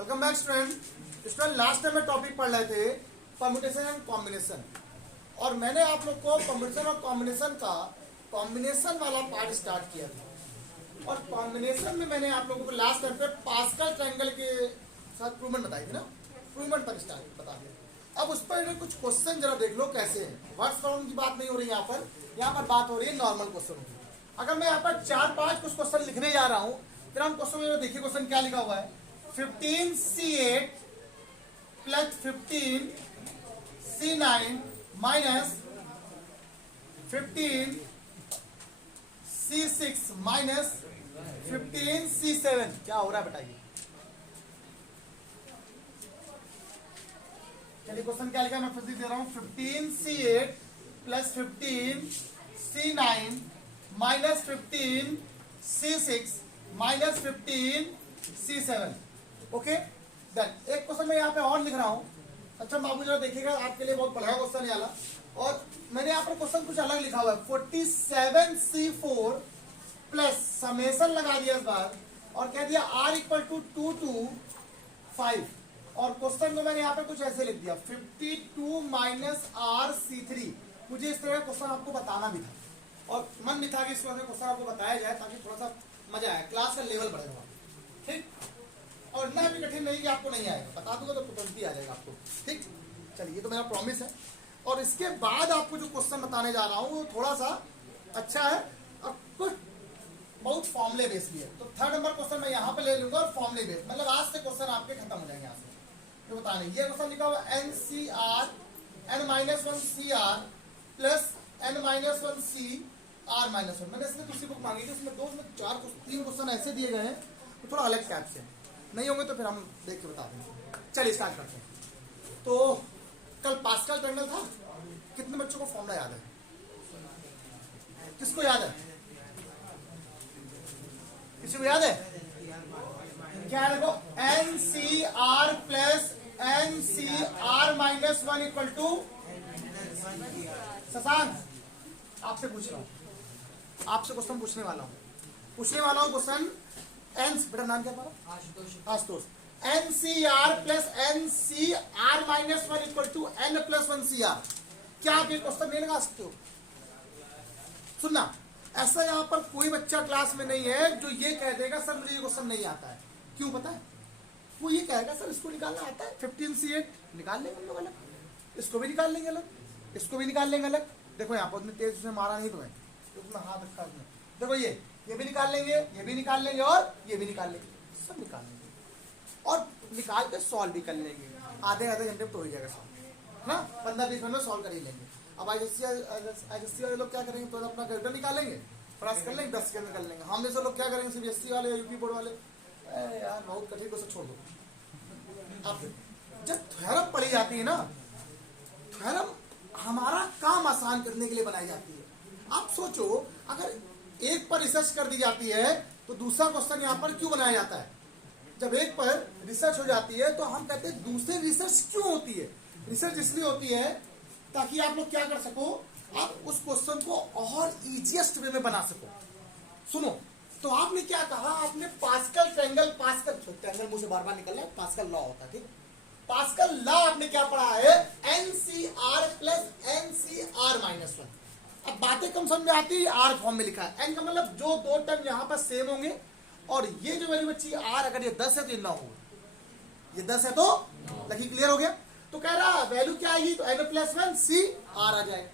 Welcome back student. Last time में topic पढ़ रहे थे परम्यूटेशन एंड कॉम्बिनेशन, और मैंने आप लोग को परम्यूटेशन और कॉम्बिनेशन का कॉम्बिनेशन वाला पार्ट स्टार्ट किया था। और कॉम्बिनेशन में मैंने आप लोगों को लास्ट टाइम पे पास्कल ट्रायंगल के साथ प्रूवमेंट बताई थी ना, प्रूवमेंट पर स्टार्ट बता दिया। अब उस पर कुछ क्वेश्चन जरा देख लो कैसे हैं। वर्ड्स प्रॉब्लम की बात नहीं हो रही यहाँ पर बात हो रही है नॉर्मल क्वेश्चन की। अगर मैं यहाँ पर 4-5 कुछ क्वेश्चन लिखने जा रहा हूँ, फिर हम क्वेश्चन में देखिए क्वेश्चन क्या लिखा हुआ है। 15C8 plus 15C9 minus 15C6 minus 15C7 क्या हो रहा है बताइए। चलिए क्वेश्चन क्या लिखा है, मैं फिर दे रहा हूं। 15C8 plus 15C9 minus 15C6 minus 15C7। Okay done. एक क्वेश्चन मैं यहाँ पे और लिख रहा हूँ। अच्छा बाबू जरा देखिएगा, आपके लिए बहुत बढ़िया क्वेश्चन है वाला। और मैंने यहाँ पर क्वेश्चन कुछ अलग लिखा हुआ है। 47C4 प्लस समेशन लगा दिया इस बार और कह दिया R इक्वल टू 2 to 5। और क्वेश्चन को मैंने यहाँ पे कुछ ऐसे लिख दिया 52 माइनस RC3। मुझे इस तरह का क्वेश्चन आपको बताना भी था और मन भी था कि इस तरह से क्वेश्चन आपको बताया जाए ताकि थोड़ा सा मजा आए, क्लास का लेवल बढ़ेगा। ठीक, और इतना भी कठिन नहीं कि आपको नहीं आएगा, बता दूंगा तो तुरंत ही आ जाएगा आपको। ठीक, चलिए ये तो मेरा प्रॉमिस है। और इसके बाद आपको जो क्वेश्चन बताने जा रहा हूँ वो थोड़ा सा अच्छा है और कुछ बहुत फॉर्मुले बेस भी है। तो थर्ड नंबर क्वेश्चन मैं यहाँ पे ले लूंगा और फॉर्मुले बेस, मतलब आज से क्वेश्चन आपके खत्म हो जाएंगे। यहाँ से तो बताने ये क्वेश्चन लिखा हुआ NCR n-1CR प्लस n-1CR-1। मैंने इसमें दूसरी बुक मांगी थी, उसमें 3 क्वेश्चन ऐसे दिए गए हैं तो थोड़ा अलग टाइप से नहीं होंगे तो फिर हम देख के बता देंगे। चलिए स्टार्ट करते हैं। तो कल पास्कल ट्रायंगल था, कितने बच्चों को फॉर्मूला याद है? किसको याद है? किसी को याद है? क्या देखो NCR plus NCR-1 equal to Shashank, आपसे पूछ रहा हूं, आपसे क्वेश्चन पूछने वाला हूं क्वेश्चन। बेटा नाम क्या था? Ashutosh. NCR plus NCR-1 equal to N+1CR। क्या आप ये क्वेश्चन नहीं लगा सकते हो? सुनना, ऐसा यहाँ पर कोई बच्चा क्लास में नहीं है जो ये कह देगा सर मुझे ये क्वेश्चन नहीं आता है। क्यों पता है? वो ये कहेगा सर इसको निकालना आता है। 15C8 निकाल लेंगे हम लोग अलग, इसको भी निकाल लेंगे अलग, इसको भी निकाल लेंगे अलग। देखो यहाँ पर उसने तेज उसने मारा नहीं तुम्हें, उसमें हाथ रखा उसने। देखो ये भी निकाल लेंगे, ये भी निकाल लेंगे और ये भी निकाल लेंगे, सब निकाल लेंगे और निकाल के सॉल्व भी कर लेंगे। आधे घंटे में तो हो जाएगा सॉल्व ना, 15-20 मिनट में सॉल्व कर ही लेंगे। अब ISSC वाले लोग क्या करेंगे, तो अपना कैलकुलेटर निकालेंगे, प्रयास कर लेंगे, 10 सेकंड निकाल लेंगे। हम जैसे लोग क्या करेंगे, CBSE वाले यूपी बोर्ड वाले, यार बहुत कठिन को छोड़ दो। अब जब थ्योरम पढ़ी जाती है ना, थ्योरम हमारा काम आसान करने के लिए बनाई जाती है। आप सोचो अगर एक पर रिसर्च कर दी जाती है तो दूसरा क्वेश्चन यहाँ पर क्यों बनाया जाता है? जब एक पर रिसर्च हो जाती है तो हम कहते हैं दूसरे रिसर्च क्यों होती है? रिसर्च इसलिए होती है ताकि आप लोग क्या कर सको, आप उस क्वेश्चन को और इजीएस्ट वे में बना सको। सुनो, तो आपने क्या कहा, आपने पास्कल ट्रायंगल मुझे बार बार निकल रहा है, पास्कल लॉ होता है। ठीक, पास्कल लॉ आपने क्या पढ़ा है? NCR plus NCR-1। अब बातें कम समझ में आती है, R फॉर्म में लिखा है। N का मतलब जो दो टर्म यहाँ पर सेम होंगे और ये जो वैल्यू बच्ची R, अगर ये 10 है तो ये 9 होगा, ये 10 है तो लगी। क्लियर हो गया? तो कह रहा वैल्यू क्या आएगी, तो N+1CR आ जाएगा।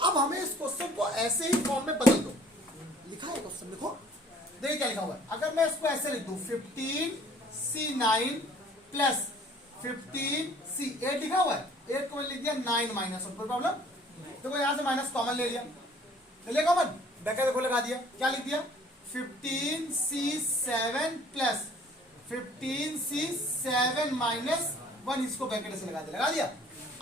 अब हमें इस क्वेश्चन को ऐसे ही फॉर्म में बदल दो। लिखा है क्वेश्चन, देखो देखिए क्या लिखा हुआ है। अगर मैं इसको ऐसे लिख दूं 15C9 प्लस 15C8 लिखा हुआ है, 8 को लिख दिया 9-1, कोई प्रॉब्लम? देखो यहां से माइनस कॉमन ले लिया, कॉमन ब्रैकेट देखो लगा दिया, क्या लिख दिया 15C7 प्लस 15C7 माइनस 1, इसको ब्रैकेट से लगा दिया।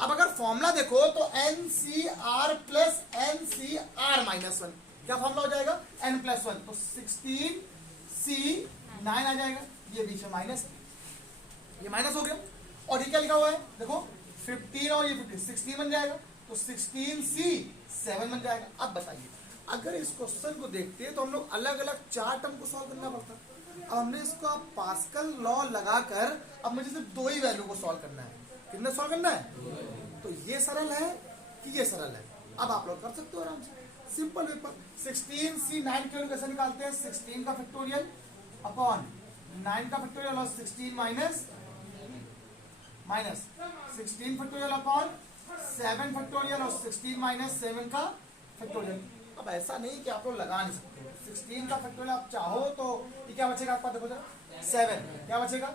अब अगर फॉर्मूला देखो तो NCR प्लस NCR-1 क्या फॉर्मूला हो जाएगा, N+1, तो 16C9 आ जाएगा। ये बीच में माइनस है, ये माइनस हो गया। और ये क्या लिखा हुआ है देखो 15 और ये 15, 16 बन जाएगा, तो 16C7 बन जाएगा। अब बताइए अगर इस क्वेश्चन को देखते हैं तो हम लोग अलग अलग 4 टर्म को सॉल्व करना पड़ता, अब हमने इसको अब पास्कल लॉ लगाकर अब मुझे सिर्फ दो ही वैल्यू को सॉल्व करना है। कितना सॉल्व करना है? तो ये सरल है कि ये सरल है। अब आप लोग कर सकते हो आराम से, सिंपल पेपर। 16c 9 की वैल्यू कैसे निकालते हैं? 16 का फैक्टोरियल अपॉन 9 का फैक्टोरियल और 16 माइनस 16 फैक्टोरियल अपॉन 7 फैक्टोरियल और 16 माइनस 7 का फैक्टोरियल। अब ऐसा नहीं कि आप लोग लगा नहीं सकते। 16 का फैक्टोरियल आप चाहो तो ये क्या बचेगा आपका? देखो जरा 7 क्या बचेगा?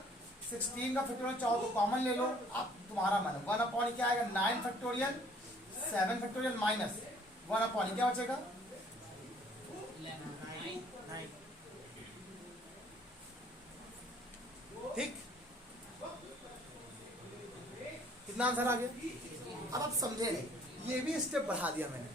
16 का फैक्टोरियल चाहो तो कॉमन ले लो, आप तुम्हारा मन 1 अपॉन क्या आएगा? 9 फैक्टोरियल 7 फैक्टोरियल माइनस 1 अपॉन क्या बचेगा? 9। ठीक, कितना आंसर आ गया? अब आप समझे नहीं, ये भी स्टेप बढ़ा दिया मैंने।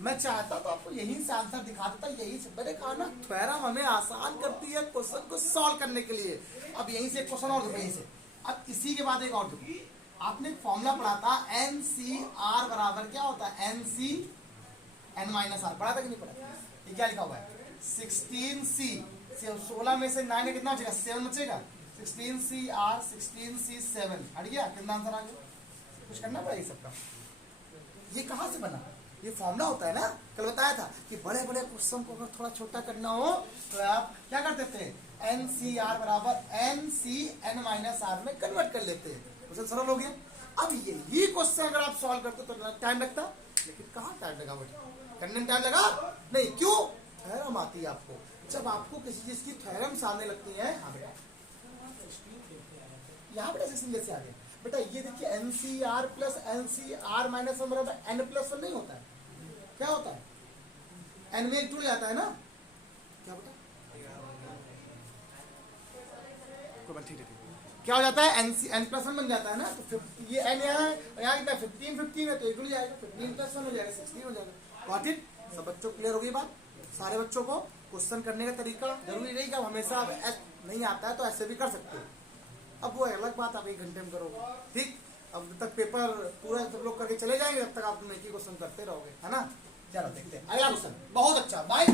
मैं चाहता तो आपको यहीं से आंसर दिखा देता, यहीं से। मैंने कहा ना थ्योरम हमें आसान करती है क्वेश्चन को सॉल्व करने के लिए। अब यहीं से क्वेश्चन और देखो, यहीं से। अब इसी के बाद एक और देखो, आपने एक फॉर्मूला पढ़ा था NCR बराबर क्या होता है? NC N-R पढ़ा था कि नहीं पढ़ा? ये क्या लिखा हुआ है? 16C 16 में से 9 कितना बचेगा? 7 बचेगा। 16CR 16C7 हट गया। कितना आंसर आ गया? कुछ करना पड़ेगा सबका। ये कहाँ से बना? ये फॉर्मूला होता है ना, कल बताया था कि बड़े बड़े क्वेश्चन को अगर थोड़ा छोटा करना हो तो आप क्या करते थे? NCR बराबर NC N-R में कन्वर्ट कर लेते हैं, क्वेश्चन सरल हो गया। अब यही क्वेश्चन अगर आप सॉल्व करते तो टाइम लगता, लेकिन कहाँ टाइम लगा बेटा? करने में टाइम लगा नहीं। क्यों? थ्योरम आती है आपको। जब आपको किसी चीज की थ्योरम्स आने लगती है, हाँ बेटा यहाँ बेटा 16 जैसे आ गया बेटा। ये देखिए NCR प्लस NCR माइनस 1 बराबर N+1 नहीं होता है। क्या होता है? N में 1 जुड़ जाता है ना। क्या बेटा? ठीक है, क्या हो जाता है? N+1 बन जाता है ना। तो ये N यहाँ कितना? 15 है तो 1 जुड़ जाएगा, 15+1 हो जाएगा, 16 हो जाएगा। Got it? सब बच्चों क्लियर हो गई बात? सारे बच्चों को क्वेश्चन करने का तरीका जरूरी नहीं कि आप हमेशा नहीं आता है तो ऐसे भी कर सकते हो। अब वो अलग बात आप 1 घंटे में करोगे, ठीक। अब जब तक पेपर पूरा सब लोग करके चले जाएंगे तब तक आप एक ही क्वेश्चन करते रहोगे, है ना। चलो देखते हैं अगला क्वेश्चन। बहुत अच्छा भाई,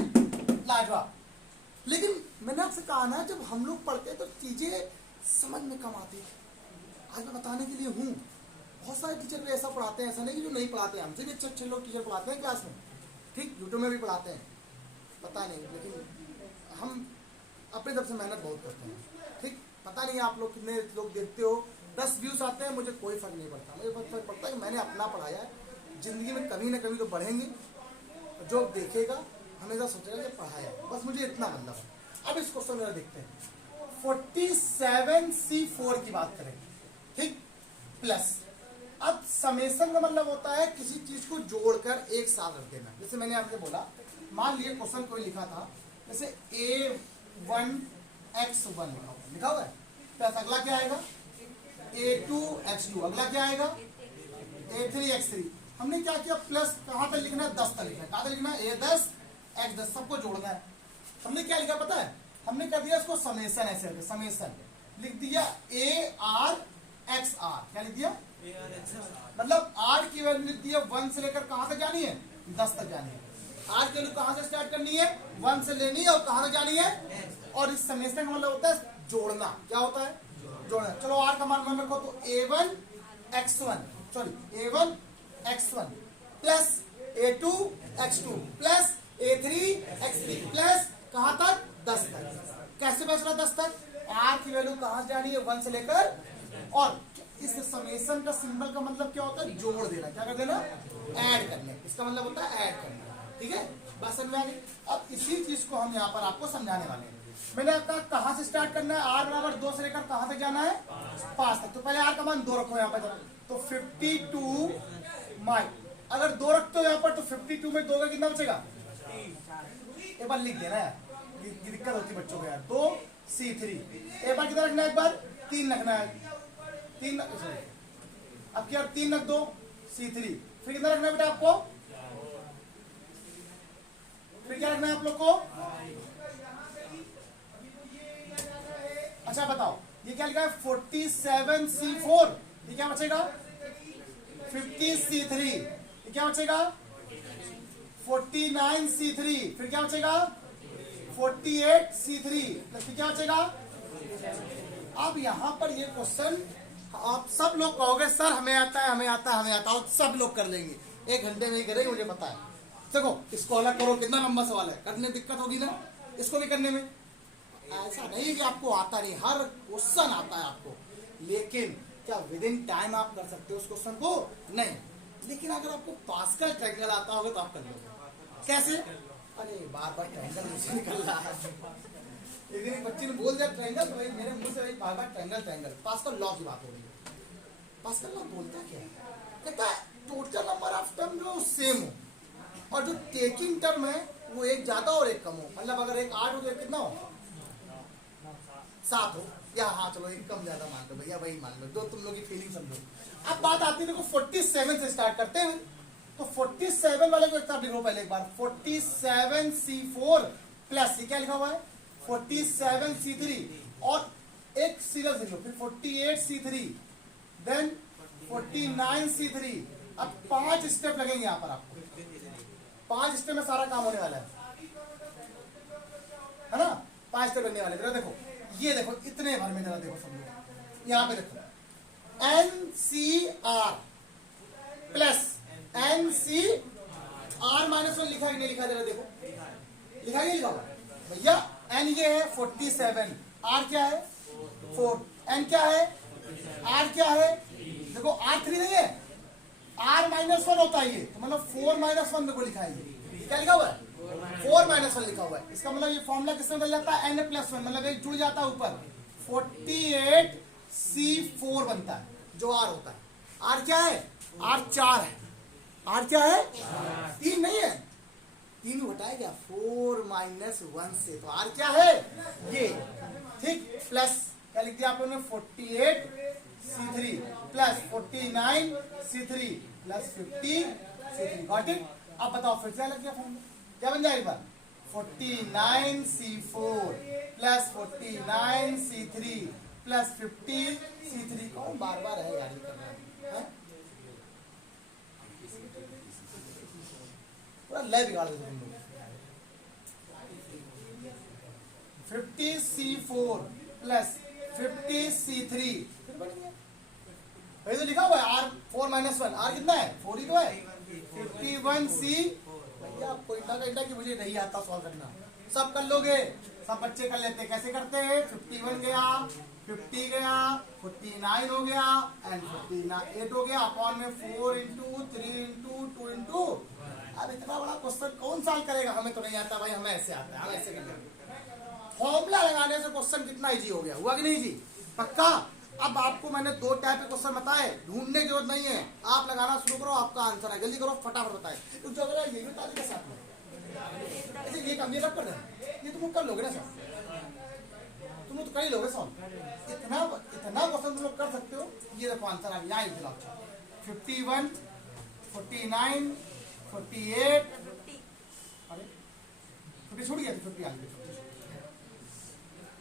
लाजवाब। लेकिन मैंने आपसे कहा ना, जब हम लोग पढ़ते हैं तो चीजें समझ में कम आती है। आज मैं बताने के लिए हूँ। बहुत सारे टीचर भी ऐसा पढ़ाते हैं, ऐसा नहीं कि जो नहीं पढ़ाते हैं। हमसे भी अच्छे अच्छे लोग टीचर पढ़ाते हैं क्लास में, ठीक। यूट्यूब में भी पढ़ाते हैं, पता नहीं, लेकिन हम अपनी तरफ से मेहनत बहुत करते हैं, ठीक। पता नहीं आप लोग कितने लोग देखते हो, 10 व्यूज आते हैं, मुझे कोई फर्क नहीं पड़ता। मुझे बहुत फर्क पड़ता है कि मैंने अपना पढ़ाया है। जिंदगी में कभी ना कभी तो बढ़ेंगे, जो देखेगा हमेशा सोचेगा कि पढ़ाया, बस मुझे इतना मतलब है। अब इस क्वेश्चन में देखते हैं। 47C4 की बात करें, ठीक, प्लस। अब समेशन का मतलब होता है किसी चीज को जोड़कर एक साथ रख देना। जैसे मैंने आपसे बोला, मान लिए क्वेश्चन कोई लिखा था, जैसे A1X1 लिखा हुआ है, प्लस अगला क्या आएगा? A2X2, अगला क्या आएगा? A3X3। हमने क्या किया? प्लस कहां तक लिखना है? 10 तक लिखना है। कहां तक लिखना है? A10 X10 सबको जोड़ना है। हमने क्या लिखा पता है? हमने कर दिया इसको समेशन, ऐसे समेशन लिख दिया ARXR। क्या लिख दिया? मतलब R की वैल्यू लिख दिया 1 से लेकर कहां तक जानी है? 10 तक जानी है। R की वैल्यू कहां से स्टार्ट करनी है? 1 से लेनी है और कहां तक जानी है? और इस समेशन का मतलब होता है जोड़ना। क्या होता है? जोड़ना। चलो R का मान रखो तो A1X1 plus A2X2 plus A3X3 plus कहां तक? 10 तक। कैसे बचना 10 तक? R की वैल्यू कहां से जानी है? 1 से लेकर। और इस समेशन का सिंबल का मतलब क्या होता है? जोड़ देना। क्या कर देना? ऐड करना। इसका मतलब होता है ऐड करना, ठीक है। बस समझ में आ गई। अब इसी चीज को हम यहाँ पर आपको समझाने वाले हैं। मैंने आपका कहां से स्टार्ट करना है? R बराबर 2 से लेकर कहां तक जाना है? 5 तक। तो पहले R का मान 2 रखो यहाँ पर, तो 52 माई। अगर 2 रखते हो यहाँ पर तो 52 में 2 का कितना बचेगा? एक बार लिख देना है, ये दिक्कत होती है बच्चों को यार। 2C3 एक बार कितना रखना है? एक बार 3 रखना है। 3 अब क्या? 3 रख दो C3। फिर कितना रखना है बेटा आपको? फिर क्या रखना है आप लोग को? अच्छा बताओ, ये क्या लिखा है? 47C4। ये क्या बचेगा? 50C3। ये क्या बचेगा? 49C3। फिर क्या बचेगा? 48C3 प्लस क्या बचेगा। अब यहां पर ये क्वेश्चन आप सब लोग कहोगे सर हमें आता है हमें आता है हमें आता है, और सब लोग कर लेंगे, 1 घंटे में ही करेंगे, मुझे पता है। देखो इसको अलग करो, कितना लंबा सवाल है, करने में दिक्कत होगी ना, इसको भी करने में। ऐसा नहीं कि आपको आता नहीं, हर क्वेश्चन आता है आपको, लेकिन क्या विद इन टाइम आप कर सकते हो उस क्वेश्चन को? नहीं। लेकिन अगर आपको पास्कल ट्रायंगल आता होगा तो आप कर लोगे। कैसे? अरे बार बार ट्रायंगल मुझे निकल रहा है, एक दिन एक बच्चे ने बोल दिया ट्रायंगल, तो भाई मेरे मुंह से भाई बार बार ट्रायंगल ट्रायंगल। पास्कल लॉ की बात हो रही है। पास्कल लॉ बोलता क्या है? कहता है टोटल नंबर ऑफ टर्म जो सेम हो, और जो टेकिंग टर्म है वो एक ज्यादा और एक कम हो। मतलब अगर एक 8 हो तो एक कितना हो? 7 हो, या हाँ चलो एक कम ज्यादा मान लो भैया, वही मान लो, जो तुम लोग की फीलिंग समझो। अब बात आती है देखो 47 से स्टार्ट करते हैं, तो 47 वाले को एक साथ लिखो पहले एक बार। 47C4 प्लस ये क्या लिखा हुआ है 47C3, और एक सीरियल से लो, फिर 48C3, देन 49C3। अब 5 स्टेप लगेंगे यहाँ पर आपको, 5 स्टेप में सारा काम होने वाला है ना। 5 स्टेप लगने वाले। देखो ये देखो इतने भर में, जरा देखो सब लोग यहाँ पे देखो, NCR प्लस NCR माइनस 1 लिखा है नहीं लिखा? जरा देखो लिखा है, लिखा हुआ भैया। N ये है 47, R क्या है 4, N क्या है R क्या है, देखो R3 नहीं है, R माइनस 1 होता है ये, तो मतलब 4 माइनस 1 को लिखा है ये। क्या लिखा हुआ है 4 माइनस 1 लिखा हुआ है। इसका मतलब ये फॉर्मूला किसमें बदल जाता है? N प्लस 1, मतलब एक जुड़ जाता है ऊपर, 48C4 बनता है, जो R होता है। R क्या है? R 4 है। R क्या है? 3 नहीं है, 3 घटाया क्या 4 माइनस 1 से, तो R क्या है ये, ठीक। प्लस क्या लिख दिया आप लोगों ने 48C3 plus 49C3 plus 50C3, got it. अब बताओ फिर से लग गया फॉर्मूला, क्या बन जाएगा एक बार? 49C4 plus 49C3 plus 50C3। कौन बार बार है यार, पूरा लय बिगाड़ देते तुम लोग। 50C4 प्लस 50C3, तो लिखा हुआ है R 4 माइनस 1, R कितना है 4 ही तो है। 51C, भैया आपको इंटा की मुझे नहीं आता सॉल्व करना, सब कर लोगे, सब बच्चे कर लेते हैं। कैसे करते हैं? 51 गया, 50 गया, 49 हो गया, एंड 58 हो गया, अपॉन में 4 इंटू 3 इंटू 2 इंटू। अब इतना बड़ा क्वेश्चन कौन सॉल्व करेगा? हमें तो नहीं आता भाई, हमें ऐसे आता है, हम ऐसे कर लेंगे। फॉर्मूला लगाने से क्वेश्चन कितना इजी हो गया, हुआ कि नहीं जी? पक्का। अब आपको मैंने 2 टाइप के क्वेश्चन बताए, ढूंढने की जरूरत नहीं है, आप लगाना शुरू करो, आपका आंसर है, जल्दी करो फटाफट बताए। तो जो अगर ये भी बता देगा साथ में, ऐसे ये काम ये सब कर देना, ये तुम कर लोगे ना सर, तुम तो कर ही लोगे सॉल्व। इतना क्वेश्चन तुम लोग कर सकते हो। ये देखो आंसर आ गया, यहाँ 51, 49, 48, अरे 50 छूट गया, 50 आ गई,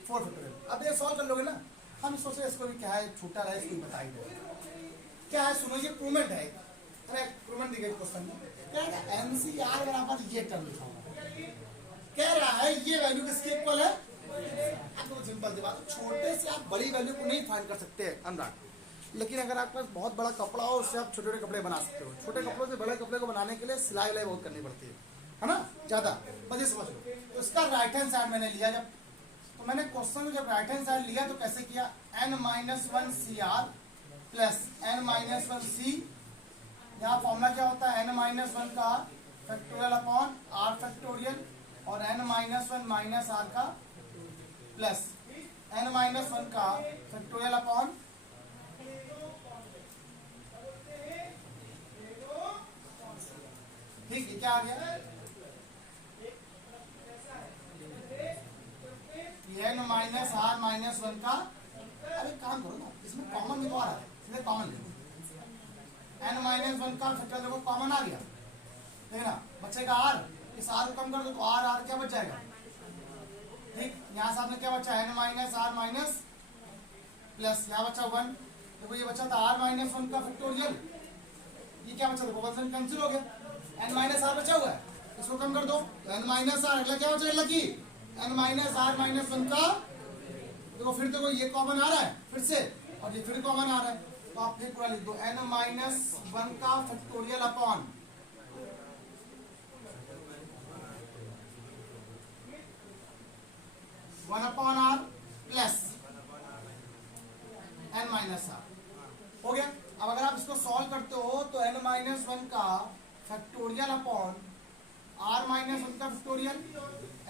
450। अब ये सॉल्व कर लोगे ना। हम सोचे इसको भी क्या है, छूटा रहा है, इसको बता ही दो क्या है। सुनो ये प्रूवमेंट है, अरे प्रूवमेंट दी गई क्वेश्चन में, कह रहा है NCR बराबर ये टर्म लिखा हुआ, कह रहा है ये वैल्यू किसके इक्वल है। अब तो सिंपल सी बात, छोटे से आप बड़ी वैल्यू को नहीं फाइंड कर सकते अनुराग, लेकिन अगर आपके पास बहुत बड़ा कपड़ा हो उससे आप छोटे छोटे कपड़े बना सकते हो। छोटे कपड़ों से बड़े कपड़े को बनाने के लिए सिलाई विलाई बहुत करनी पड़ती है ना, ज्यादा। बस ये समझ लो। तो इसका राइट हैंड साइड मैंने लिया, जब तो मैंने क्वेश्चन को जब राइट हैंड साइड लिया तो कैसे किया, n-1CR प्लस n-1C। यहाँ फॉर्मूला क्या होता है, n-1 का फैक्टोरियल अपॉन r फैक्टोरियल, और n-1 माइनस r का प्लस n-1 का फैक्टोरियल अपॉन ठीक है। क्या आ गया, n माइनस r माइनस 1 का। अरे काम करो ना, इसमें कॉमन भी तो आ रहा है, इसमें कॉमन ले n माइनस 1 का फैक्टर देखो कॉमन आ गया, देखना बचेगा r, इस r को कम कर दो तो r क्या बच जाएगा, ठीक। यहाँ सामने क्या बचा, n minus r minus plus यहाँ बचा 1, देखो ये बचा था r माइनस 1 का फैक्टोरियल, ये क्या बचा, देखो 1 कैंसिल हो गया, n माइनस r बचा हुआ है, इसको कम कर दो n माइनस r, अगला क्या बचा, Lucky n minus are minus one का, देखो फिर देखो ये कॉमन आ रहा है फिर से, और ये फिर कॉमन आ रहा है, तो आप फिर पूरा लिख दो n माइनस वन का factorial upon one upon R plus n minus R. हो गया। अब अगर आप इसको सॉल्व करते हो तो n माइनस वन का factorial upon r minus one का factorial,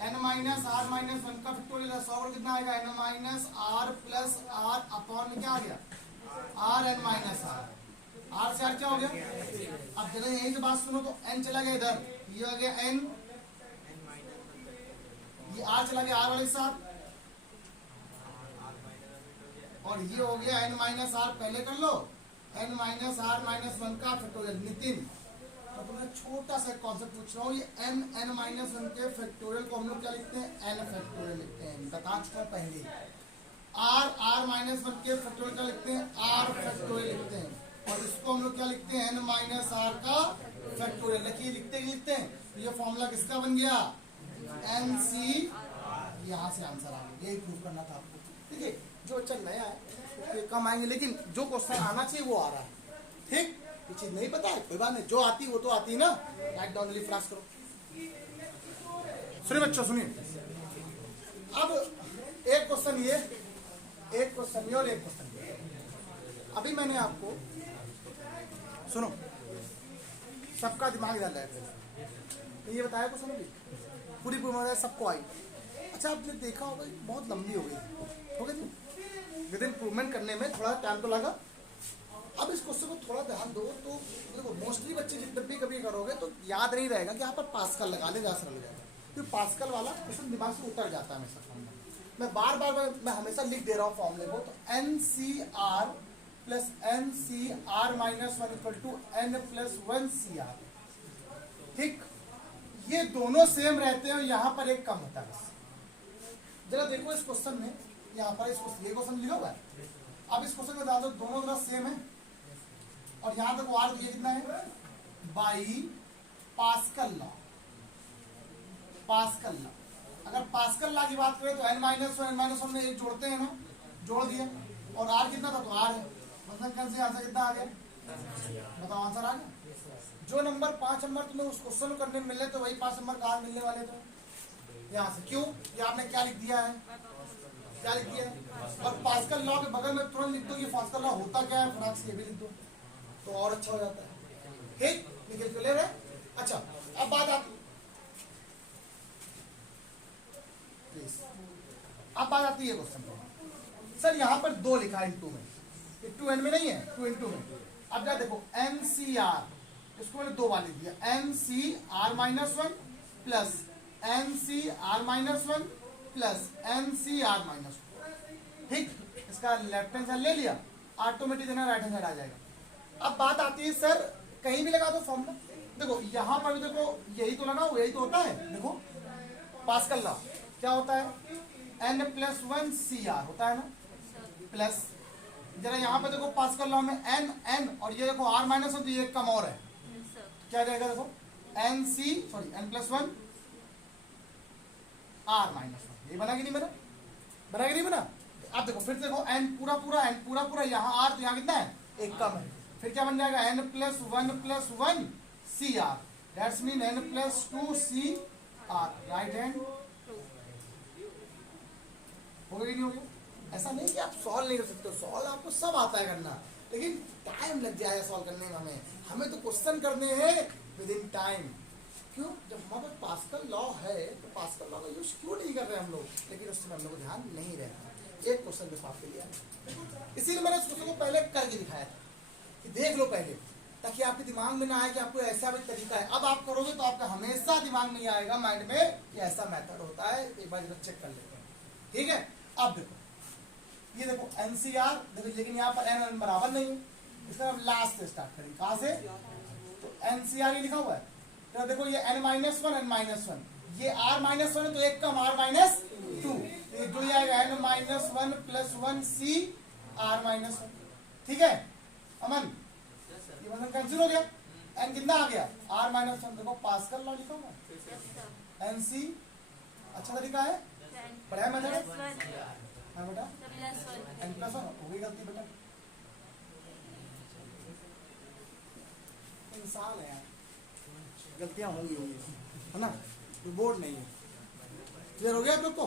n minus are minus one का फैक्टोरियल, सॉल्व कितना आएगा n minus r plus r upon में क्या आ गया r n माइनस आर से r क्या हो गया। अब जरा यहीं से बात सुनो तो n चला गया इधर, ये हो गया n, ये r चला गया r वाले साथ, और ये हो गया n माइनस आर, पहले कर लो n minus are minus one का फैक्टोरियल। नितिन तो तुम्हें छोटा सा कॉन्सेप्ट पूछ रहा हूँ, ये n माइनस वन के फैक्टोरियल को हम लोग क्या लिखते हैं n फैक्टोरियल लिखते हैं, बता चुका पहले। r माइनस वन के फैक्टोरियल क्या लिखते हैं r फैक्टोरियल लिखते हैं, और इसको हम लोग क्या लिखते हैं n माइनस आर का फैक्टोरियल। देखिए लिखते हैं तो ये फॉर्मूला किसका बन गया nc, यहाँ से आंसर आ गया, यही प्रूव करना था आपको। ठीक है, जो बच्चा नया है तो कम आएंगे, लेकिन जो क्वेश्चन आना चाहिए वो आ रहा है। ठीक, ये चीज नहीं पता है कोई बात नहीं, जो आती है वो तो आती है ना। राइट डाउन ली फ्लैश करो। सुनिए बच्चों सुनिए, अब एक क्वेश्चन ये, एक क्वेश्चन ये और एक क्वेश्चन ये। अभी मैंने आपको सुनो, सबका दिमाग इधर लगा, ये बताया क्वेश्चन अभी पूरी सबको आई। अच्छा आपने देखा होगा बहुत लंबी हो गई, विद इम्प्रूवमेंट करने में थोड़ा टाइम तो लगा। अब इस क्वेश्चन को थोड़ा ध्यान दो तो देखो, मोस्टली बच्चे जब भी कभी करोगे तो याद नहीं रहेगा कि यहाँ पर पास्कल लगा ले, जा सरल जाएगा, क्योंकि पास्कल वाला क्वेश्चन दिमाग से उतर जाता है हमेशा। मैं बार बार मैं हमेशा लिख दे रहा हूँ फॉर्मूले को, तो N C R plus N C R minus one equal to N plus one C R. ठीक, ये दोनों सेम रहते हैं और यहाँ पर एक कम होता है। जरा देखो इस क्वेश्चन में, यहाँ पर ये क्वेश्चन लिखा हुआ है, अब इस क्वेश्चन में दो दोनों तरफ सेम है, और यहाँ तक वार ये कितना है by pascal law. Pascal law, अगर पास्कल लॉ की बात करें तो n माइनस वन में एक जोड़ते हैं ना, जोड़ दिए, और r कितना था तो r है, मतलब कल से आंसर कितना आ गया, बताओ आंसर आ गया। जो नंबर 5 नंबर तुम्हें उस क्वेश्चन को करने में मिले तो वही 5 नंबर कहाँ मिलने वाले थे यहाँ से। क्यों, ये आपने क्या लिख दिया है, क्या लिख दिया है, और पास्कल लॉ के बगल में तुरंत लिख दो कि पास्कल लॉ होता क्या है, फटाक से ये भी लिख दो तो और अच्छा हो जाता है। ठीक, निकल क्लियर है। अच्छा अब बात आती, अब बात आती है क्वेश्चन पर, सर यहाँ पर 2 लिखा है इंटू में, 2n में नहीं है, 2 इंटू में। अब क्या देखो एन सी आर, इसको मैंने 2 बार लिख दिया, N C R minus one plus N C R minus one plus N C R minus one. ठीक, इसका लेफ्ट हैंड साइड ले लिया, ऑटोमेटिक देना राइट हैंड साइड आ जाएगा। अब बात आती है सर कहीं भी लगा दो फॉर्मूला, देखो यहाँ पर भी देखो यही तो लगा, यही तो होता है। देखो पास्कल लॉ क्या होता है, n plus one C R होता है ना, प्लस जरा यहाँ पे देखो पास्कल लॉ में n और ये देखो r माइनस वन, तो ये कम और है, क्या रहेगा देखो n plus one r minus one, ये बना कि नहीं बना, बना कि नहीं बना। अब देखो फिर देखो n पूरा पूरा यहाँ r, तो यहाँ कितना है एक कम है, फिर क्या बन जाएगा n plus one C R, that's mean n plus two C R, right hand हो गया नहीं हो गया। ऐसा नहीं कि आप सॉल्व नहीं कर सकते हो, सॉल्व आपको सब आता है करना, लेकिन टाइम लग जाएगा सॉल्व करने में। हमें तो क्वेश्चन करने हैं विद इन टाइम। क्यों, जब हमारे पास्कल लॉ है तो पास्कल लॉ का यूज क्यों नहीं कर रहे हम लोग, लेकिन उसमें हम लोग को ध्यान नहीं रहता। एक क्वेश्चन जो आपके लिए इसीलिए मैंने उस क्वेश्चन को पहले करके दिखाया था कि देख लो पहले, ताकि आपके दिमाग में ना आए कि आपको ऐसा भी तरीका है। अब आप करोगे तो आपका हमेशा दिमाग में आएगा माइंड में कि ऐसा मेथड होता है, एक बार चेक कर लेते हैं। ठीक है, अब देखो ये देखो एनसीआर देखो, लेकिन यहाँ पर एन बराबर नहीं है, इसका लास्ट से स्टार्ट करेंगे, कहाँ से, तो एनसीआर ये लिखा हुआ है, तो देखो ये n माइनस वन, ये r माइनस वन है तो एक कम r माइनस टू, जो ये आएगा n minus one plus one C r minus one. ठीक है अमन, ये मतलब कैंसिल हो गया, n कितना आ गया r माइनस वन। देखो पास्कल लॉ लिखा हुआ है, एन सी अच्छा तरीका है पढ़ाया मैंने? +1 हाँ बेटा, +1 n+1 हो गई गलती बेटा। इंसान है यार, गलतियां होंगी है ना, तो बोर्ड नहीं है। क्लियर हो गया आप लोग को?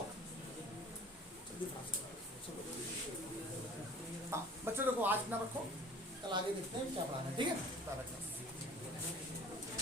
जल्दी फास्ट हाँ बच्चों देखो आज इतना रखो, कल आगे देखते हैं क्या पढ़ाना है, ठीक है?